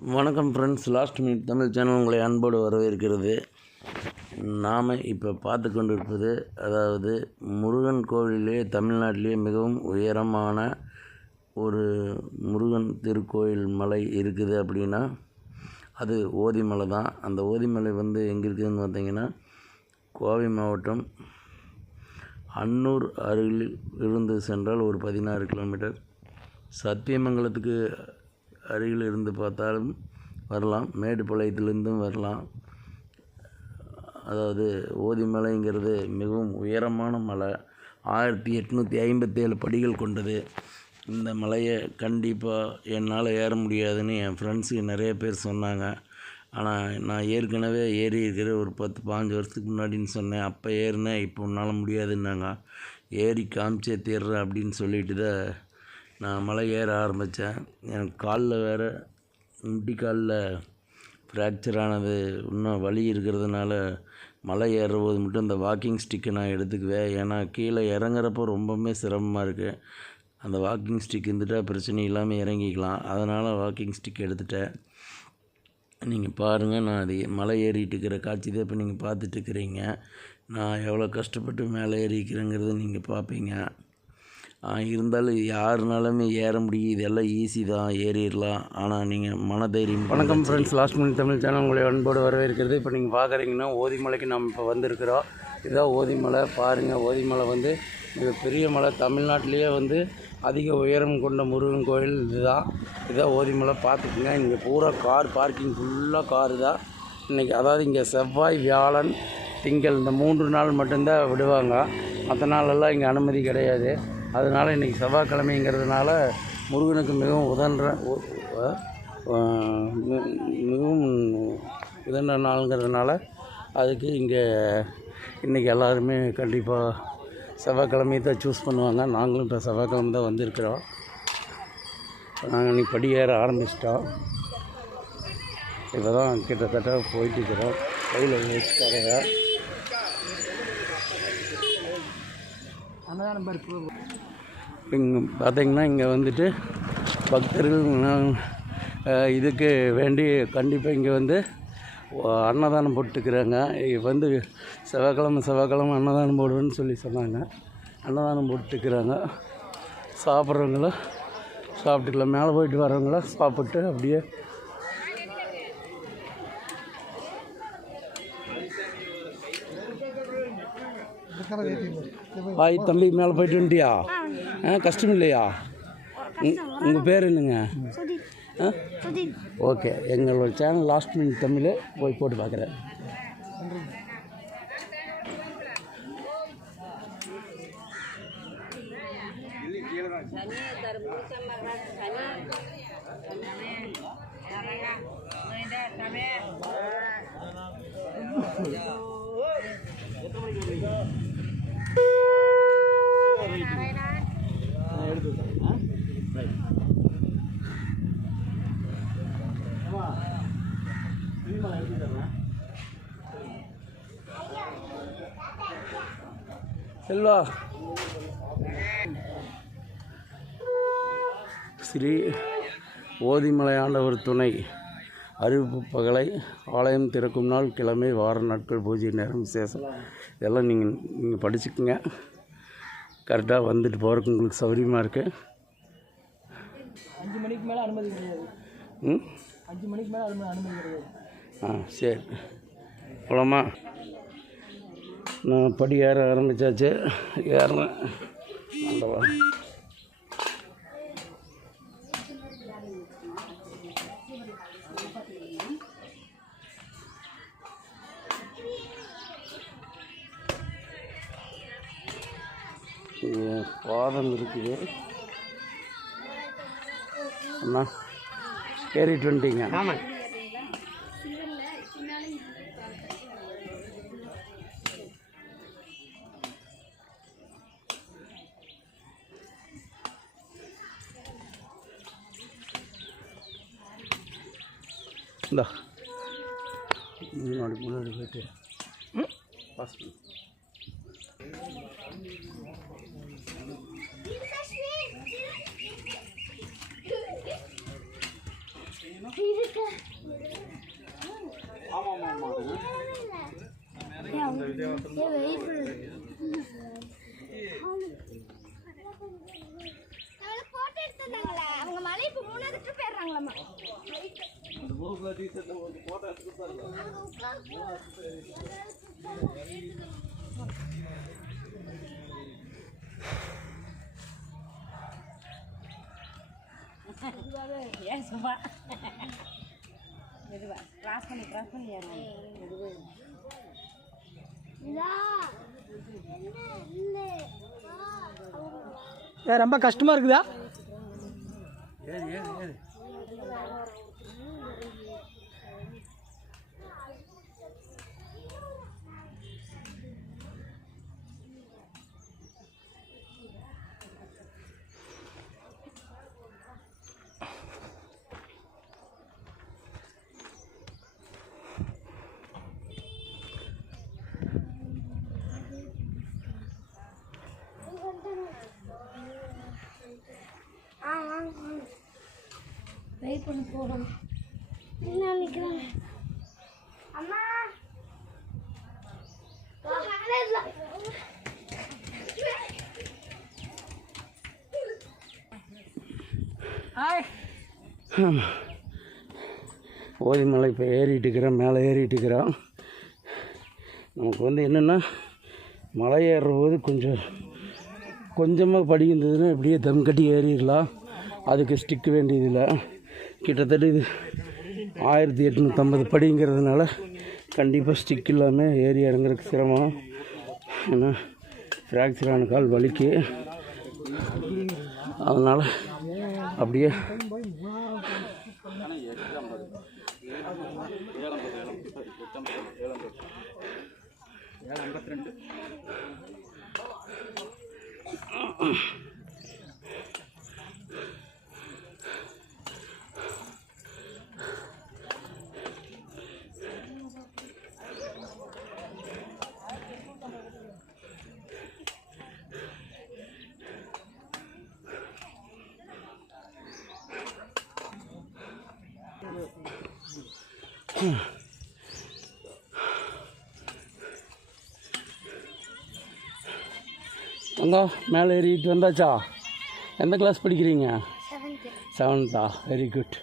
வணக்கம் friends last minute Tamil channel உங்களை அன்போடு வரவேற்கிறது. நாம் இப்போ பார்த்து கொண்டிருப்பது அதாவது முருகன் கோவிலே தமிழ்நாட்டிலே மிகவும் உயரமான ஒரு முருகன் திருக்கோயில் மலை இருக்குது அப்படின்னா அது ஓதிமலை தான். அந்த ஓதிமலை வந்து எங்கே இருக்குதுன்னு பார்த்தீங்கன்னா கோவை மாவட்டம் அன்னூர் அருகில் இருந்து சென்றால் ஒரு பதினாறு கிலோமீட்டர் சத்தியமங்கலத்துக்கு அருகில் இருந்து பார்த்தாலும் வரலாம். மேட்டுப்பாளையத்திலிருந்தும் வரலாம். அதாவது ஓதிமலைங்கிறது மிகவும் உயரமான மலை. ஆயிரத்தி எட்நூற்றி ஐம்பத்தேழு படிகள் கொண்டது. இந்த மலையை கண்டிப்பாக என்னால் ஏற முடியாதுன்னு என் ஃப்ரெண்ட்ஸுக்கு நிறைய பேர் சொன்னாங்க. ஆனால் நான் ஏற்கனவே ஏறி இருக்கிற ஒரு பத்து பாஞ்சு வருஷத்துக்கு முன்னாடின்னு சொன்னேன். அப்போ ஏறினேன் இப்போ உன்னால் முடியாதுன்னாங்க. ஏறி காமிச்சே தீர்றேன் அப்படின்னு சொல்லிட்டு தான் நான் மலை ஏற ஆரம்பித்தேன். எனக்கு காலில் வேறு முட்டி காலில் ஃப்ராக்சர் ஆனது. இன்னும் வலி இருக்கிறதுனால மலை ஏறும்போது மட்டும் இந்த வாக்கிங் ஸ்டிக்கை நான் எடுத்துக்குவேன். ஏன்னா கீழே இறங்குறப்போ ரொம்பவுமே சிரமமாக இருக்குது அந்த வாக்கிங் ஸ்டிக் இருந்துட்டால் பிரச்சனை இல்லாமல் இறங்கிக்கலாம். அதனால் வாக்கிங் ஸ்டிக் எடுத்துட்டேன். நீங்கள் பாருங்கள் நான் அது மலை ஏறிட்டு இருக்கிற காட்சி தான் இப்போ நீங்கள் பார்த்துட்டு இருக்கிறீங்க. நான் எவ்வளோ கஷ்டப்பட்டு மேலே ஏறிக்கிறேங்கிறது நீங்கள் பார்ப்பீங்க. இருந்தாலும் யாருனாலுமே ஏற முடியும். இதெல்லாம் ஈஸி தான். ஏறிடலாம். ஆனால் நீங்கள் மனதைரியம் வணக்கம் friends last minute Tamil channel உங்களை அன்போடு வரவேற்கிறது. இப்போ நீங்கள் பார்க்குறீங்கன்னா ஓதிமலைக்கு நம்ம இப்போ வந்திருக்கிறோம். இதுதான் ஓதிமலை. பாருங்கள் ஓதிமலை வந்து மிகப்பெரிய மலை. தமிழ்நாட்டிலேயே வந்து அதிக உயரம் கொண்ட முருகன் கோயில் இதுதான். இதுதான் ஓதிமலை. பார்த்துக்குங்க. இங்கே பூரா கார் பார்க்கிங் ஃபுல்லாக காரு தான். இன்றைக்கி அதாவது இங்கே செவ்வாய் வியாழன் திங்கள் இந்த மூன்று நாள் மட்டும்தான் விடுவாங்க. மற்ற நாளெல்லாம் இங்கே அனுமதி கிடையாது. அதனால் இன்றைக்கி செவ்வாய்க்கிழமைங்கிறதுனால முருகனுக்கு மிகவும் உதன்ற மிகவும் உதன்ற நாளுங்கிறதுனால அதுக்கு இங்கே இன்றைக்கி எல்லாருமே கண்டிப்பாக செவ்வாய்க்கிழமையை தான் சூஸ் பண்ணுவாங்க. நாங்களும் இப்போ செவ்வாய்க்கிழமை தான் வந்திருக்கிறோம். நாங்கள் இன்னைக்கு படியேற ஆரம்பிச்சிட்டோம். இப்போ தான் கிட்டத்தட்ட போயிட்டு இருக்கிறோம். கையில் வச்சுட்டாங்க இங்கே பார்த்திங்கன்னா இங்கே வந்துட்டு பக்தர்கள் இதுக்கு வேண்டி கண்டிப்பாக இங்கே வந்து அன்னதானம் போட்டுக்கிறாங்க. வந்து செவ்வாய்க்கிழமை செவ்வாய்க்கிழமை அன்னதானம் போடுவேன்னு சொல்லி சொன்னாங்க. அன்னதானம் போட்டுக்கிறாங்க. சாப்பிட்றவங்களும் சாப்பிட்டுக்கலாம். மேலே போயிட்டு வரவங்களாம் சாப்பிட்டு அப்படியே பாய் தம்பி மேலே போயிட்டு வந்துட்டியா? கஷ்டம் இல்லையா உங்கள் பேர் என்னங்க? ஆ? ஓகே எங்களோட சேனல் லாஸ்ட் மினிட் தமிழ் போய் போட்டு பார்க்குறேன் செல்வா. ஸ்ரீ ஓதிமலை ஆண்டவர் துணை அறிவிப்பு பகலை ஆலயம் திறக்கும் நாள் கிழமை வார நாட்கள் பூஜை நேரம் விசேஷம். இதெல்லாம் நீங்கள் நீங்கள் படிச்சுக்கோங்க. கரெக்டாக வந்துட்டு போகிறதுக்கு உங்களுக்கு சௌகரியமாக இருக்குது அஞ்சு மணிக்கு மேலே அனுமதி கிடையாது. ம்? அஞ்சு மணிக்கு மேலே அனுமதி அனுமதி கிடையாது. ஆ சரி. போலாமா? நான் படி ஏற ஆரம்பித்தாச்சு ஏறுறேன் ஆண்டவா பாதம் இருக்குது. அண்ணா ஏறிட்டு வந்துட்டீங்க ஆமாம் இந்தா முன்னாடி முன்னாடி போயிட்டு பாஸ் பண்ணு. போட்டோ எடுத்திருந்தாங்களே அவங்க மலை இப்போ மூணாவது ட்ரிப் ஏறுறாங்களாமா ஏன் சும்மா. மெதுவா. கிராஸ் பண்ணி கிராஸ் பண்ணி ஏறணும் ரொம்ப கஷ்டமாக இருக்குதா? பண்ணி போகணும். என்ன நினைக்கிறேன் அம்மா. ஆமாம் ஓதிமலை இப்போ ஏறிட்டு இருக்கிறோம் மேலே ஏறிட்டு இருக்கிறோம் நமக்கு வந்து என்னென்னா மலை ஏறுற போது கொஞ்சம் கொஞ்சமாக படி இருந்ததுன்னா இப்படியே தம் கட்டி ஏறிடலாம். அதுக்கு ஸ்டிக் வேண்டியதில்லை. கிட்டத்தட்ட இது ஆயிரத்தி எட்நூற்றம்பது படிங்கிறதுனால கண்டிப்பாக ஸ்டிக் இல்லாமல் ஏறி இறங்குறதுக்கு சிரமம். ஏன்னா ஃப்ராக்சர் ஆன கால் வலிக்கு. அதனால் அப்படியே வந்தா மேலே ஏறிட்டு வந்தாச்சா? எந்த கிளாஸ் படிக்கிறீங்க? செவன்த்தா வெரி குட்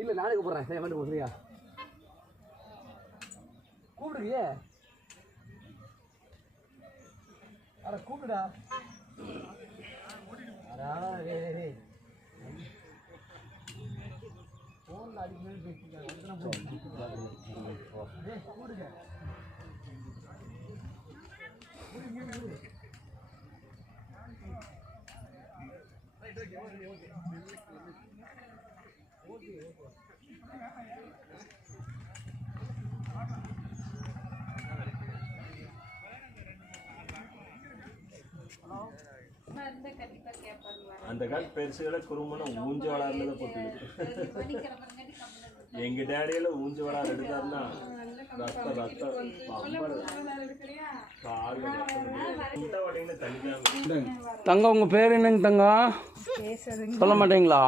இல்லை நானே கூப்பிட்றேன். சரி வந்து கூப்பிடுவியே அட கூப்பிடுடா. அடா அந்த கால் பெருசுகளை குறும்பன ஊஞ்சு வளார்ந்ததை போட்டு எங்க டேடியில ஊஞ்சு வளார் எடுத்தாருன்னா ரத்த ரத்த தங்கம் உங்கள் பேர் என்னங்க தங்கம் சொல்ல மாட்டீங்களா?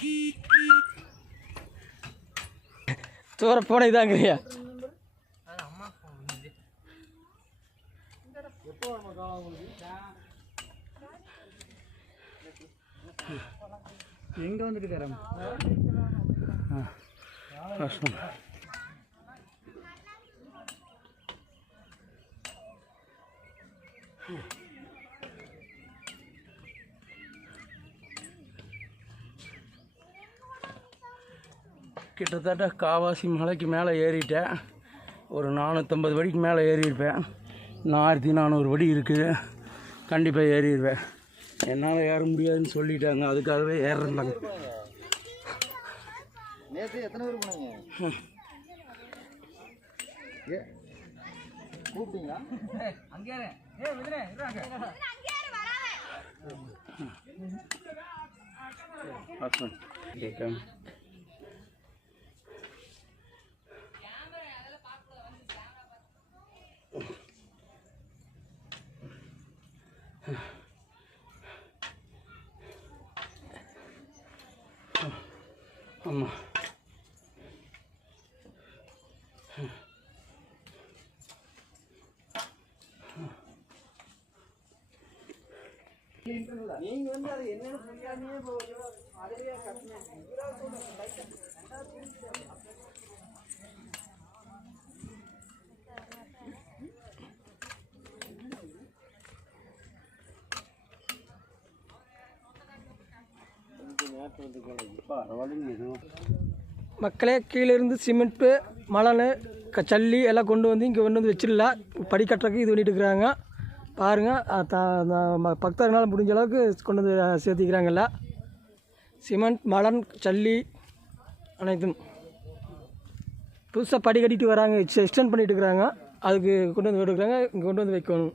Beep, beep. தூர போன இதாங்கிறியா? எங்க வந்துட்டு தரேன் கஷ்டம். கிட்டத்தட்ட காவாசி மலைக்கு மேலே ஏறிட்டேன். ஒரு நானூற்றம்பது படிக்கு மேலே ஏறியிருப்பேன். ஆயிரத்தி நானூறு படி இருக்குது. கண்டிப்பாக ஏறிடுவேன் என்னால் ஏற முடியாதுன்னு சொல்லிட்டாங்க. அதுக்காகவே ஏறுறாங்க கூப்பிட்டீங்களா? ஆமாம் நீங்க வந்து அது என்னன்னு சொல்லாமே அதுலயே கட்டணும் மக்களே கீழே இருந்து சிமெண்ட்டு மலனு க சல்லி எல்லாம் கொண்டு வந்து இங்கே கொண்டு வந்து வச்சிடலாம். படி கட்டுறதுக்கு இது பண்ணிட்டு இருக்கிறாங்க. பாருங்கள் பக்தர்களால் முடிஞ்ச அளவுக்கு கொண்டு வந்து சேர்த்திக்கிறாங்கல்ல சிமெண்ட் மலன் சல்லி அனைத்தும். புதுசாக படி கட்டிட்டு வராங்க எக்ஸ்டெண்ட் பண்ணிட்டு இருக்கிறாங்க. அதுக்கு கொண்டு வந்து எடுக்கிறாங்க இங்கே கொண்டு வந்து வைக்கணும்.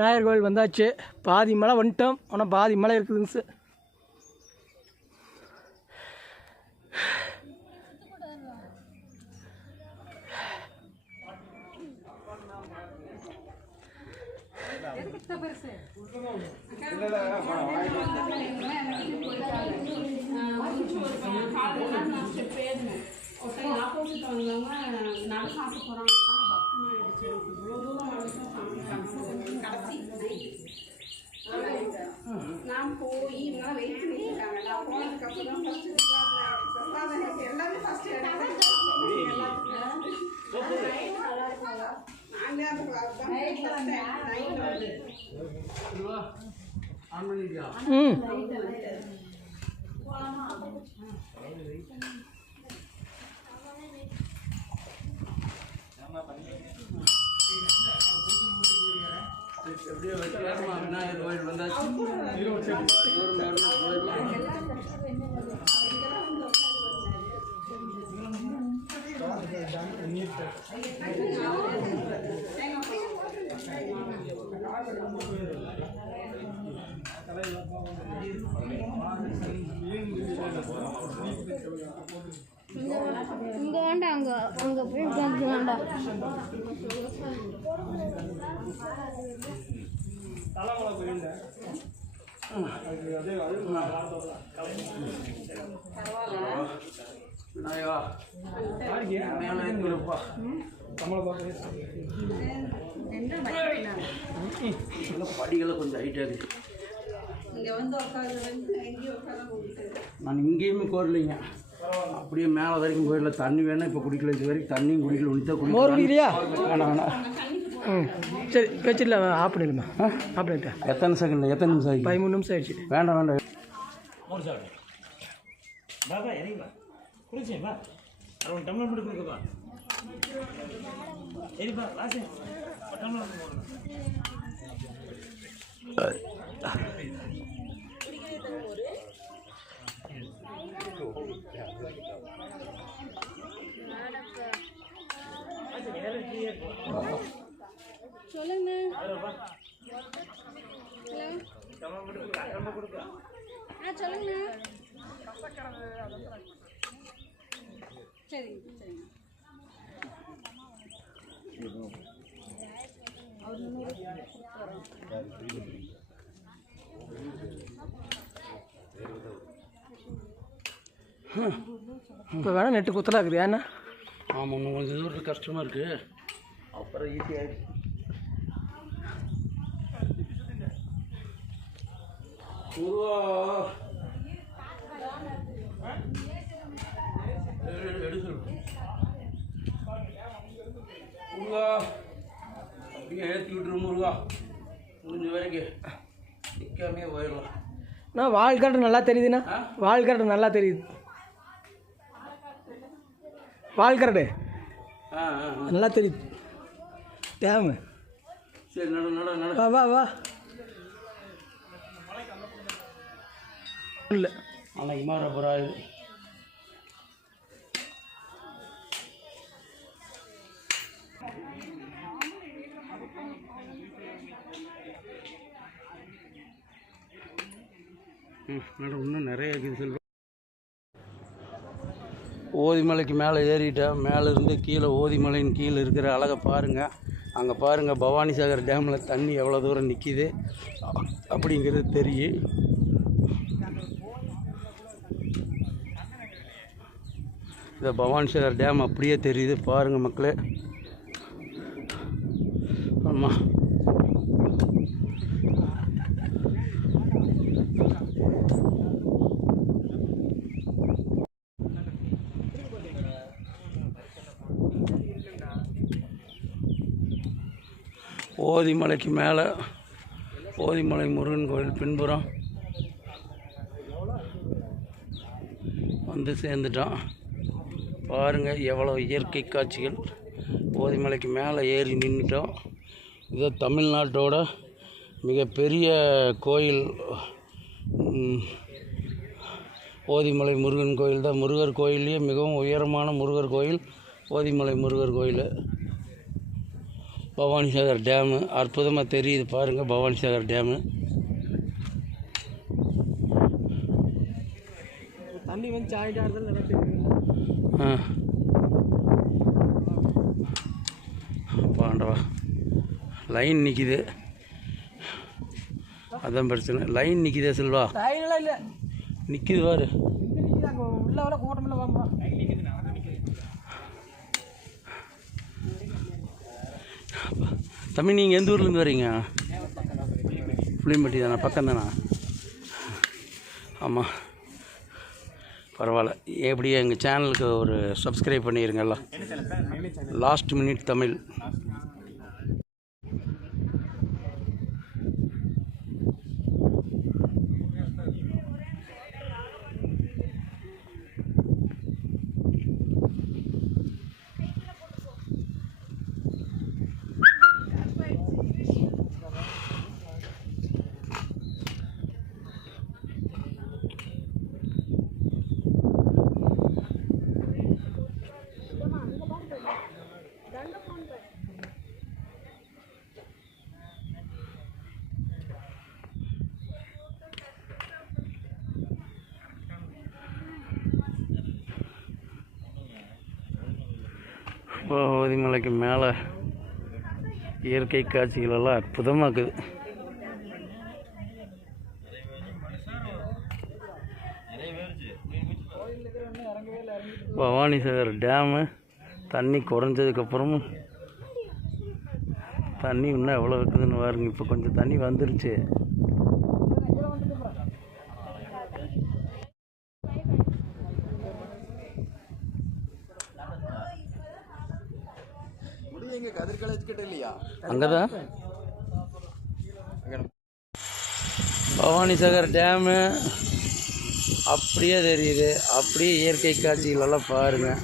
விநாயகர் கோவில் வந்தாச்சு. பாதி மலை வந்துட்டோம். ஆனால் பாதி மலை இருக்குதுங்க சார். ஆப்போசிட் வந்தவங்க எல்லாமே ஃபஸ்ட்டு ம். எப்படியோ வெற்றிகரமாக விநாயகர் கோயில் வந்தாச்சு தூரம் ஏறணும் போயிடலாம் இங்க வேண்டாம் அங்க அங்க போய் உட்காந்து வேண்டாம் விநாயகா மேலே இருக்கிறப்பா படிகளை கொஞ்சம் ஹைட்டாக இருக்குது இங்கே வந்து உட்காந்து எங்கேயும் உட்கார முடியாது. நான் இங்கேயுமே கோரலைங்க. அப்படியே மேலே வரைக்கும் போயிடல தண்ணி வேணா இப்போ குடிக்கல இது வரைக்கும் தண்ணியும் குடிக்கல உனித்தா மோர் குடிக்கலாம் குடிக்கிறியா வேணாம் வேணாம் ம் சரி வச்சிடல ஆஃப் பண்ணிடுமா? ஆஃப் பண்ணிட்டேன். எத்தனை செகண்ட் எத்தனை நிமிஷம் ஆகி பதிமூணு நிமிஷம் ஆயிடுச்சு. வேண்டாம் வேண்டாம். மூணு சாப்பிடு. வா வா இறங்கி வா. குடிச்சேன் வா. அவன் டம்ளர் மட்டும் கொடுக்கப்பா சரிப்பா வாசு. டம்ளர் போடணும் சொல்லுங்க. ஆ சொல்லுங்க. சரிங்க சரிங்க இப்போ வேணால் நெட்டு குத்தலாக இருக்குது ஏன்னா ஆமாம் இன்னும் கொஞ்சம் தூரம் கஷ்டமாக இருக்குது அப்புறம் ஈஸியாக. முருகா அப்படியே ஏற்றி விட்டுரு முருகா. முடிஞ்ச வரைக்கும். நிற்காமே போயிடலாம். நான் வாழ்கட்டு நல்லா தெரியுதுண்ணா. வாழ்கட்டு நல்லா தெரியுது. ஆ. நல்லா தெரியுது. டேமு சரி வா வா வா. இல்லை. மாற போகிறாரு ம் மேடம் இன்னும் நிறைய இருக்குது செல்வம் ஓதிமலைக்கு மேலே ஏறிட்டேன் மேலே இருந்து கீழே ஓதிமலையின் கீழே இருக்கிற அழகை பாருங்கள் அங்கே பாருங்கள் பவானி சாகர் டேமில் தண்ணி எவ்வளோ தூரம் நிற்கிது அப்படிங்கிறது தெரியும் இந்த பவானி சாகர் டேம் அப்படியே தெரியுது. பாருங்கள் மக்களே. ஆமாம் ஓதிமலைக்கு மேலே ஓதிமலை முருகன் கோயில் பின்புறம் வந்து சேர்ந்துட்டோம் பாருங்கள் எவ்வளோ இயற்கை காட்சிகள். போதிமலைக்கு மேலே ஏறி நின்றுட்டோம் இது தமிழ்நாட்டோட மிகப்பெரிய கோயில். ஓதிமலை முருகன் கோயில் தான் முருகர் கோயில்லேயே மிகவும் உயரமான முருகர் கோயில் ஓதிமலை முருகர் கோயில். பவானிசாகர் டேமு. அற்புதமாக தெரியுது பாருங்கள் பவானிசாகர் டேமு. தண்ணி வந்து ஆ. பாண்டவா லைன் நிற்கிது அதான் பிரச்சனை. லைன் நிற்கிதே செல்வா. இல்லை. நிற்கிது பாரு. உள்ள வர கூட்டமில்ல வாமா தம்பி நீங்கள் எந்த ஊர்லேருந்து வரீங்க? புளியம்பட்டி தானே பக்கம் தானா ஆமாம் பரவாயில்ல. எப்படியே எங்கள் சேனலுக்கு ஒரு சப்ஸ்கிரைப் பண்ணிடுங்கல்ல லாஸ்ட் மினிட் தமிழ். ஓதிமலைக்கு மேலே இயற்கை காட்சிகள் எல்லாம் அற்புதமாக இருக்குது பவானிசாகர் டேமு தண்ணி குறைஞ்சதுக்கப்புறமும் தண்ணி இன்னும் எவ்வளோ இருக்குதுன்னு பாருங்க. இப்போ கொஞ்சம் தண்ணி வந்துருச்சு. அங்கே தான் பவானிசாகர் டேமு அப்படியே தெரியுது. அப்படியே இயற்கை காட்சிகளெல்லாம் பாருங்கள்